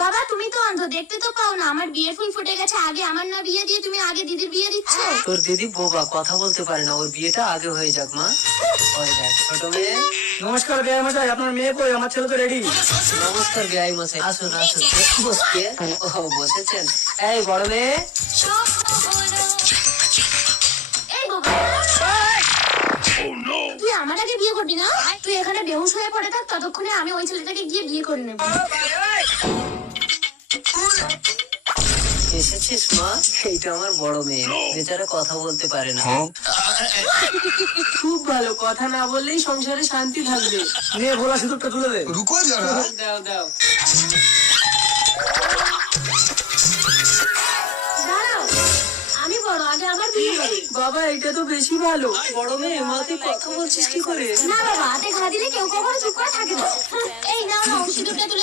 বাবা তুমি তো অন্ধ, দেখতে তো পাও না আমার বিয়ের ফুল ফুটে গেছে। আগে আমার না বিয়ে দিয়ে তুমি আগে দিদির বিয়ে দিচ্ছ। তোর দিদি বোবা, কথা বলতে পারে না, ওর বিয়েটা আগে হয়ে যাক মা। ওই দেখ ছোট মেয়ে। নমস্কার বেয়াই মশাই, আপনার মেয়ে কই? আমার ছেলে তো রেডি। নমস্কার বেয়াই মশাই, আসুন আসুন। বসকে ও বসেছেন। এই বড় মেয়ে, এই বাবা, তুই আমার আগে বিয়ে করবি না? তুই এখানে বেহুশ হয়ে পড়ে থাক, ততক্ষণে আমি ওই ছেলেটাকে গিয়ে বিয়ে করে নেব। এসেছিস মা? এইটা আমার বড় মেয়ে, বেচারা কথা বলতে পারে না। খুব ভালো, কথা না বললেই সংসারে শান্তি থাকবে। মেয়ে ভোলা সিঁদুরটা তুলে দে। रुको जरा। দাও দাও। দাঁড়াও, আমি বড়, আগে আমার বিয়ে হবে। বাবা এটা তো বেশি ভালো। বড় মেয়ে, মা তুই কথা বলছিস কি করে? না বাবা, হাতে ঘা দিলে কেউ কখনো চুপ করে থাকে না। এই নাও নাও, সিঁদুরটা তুলে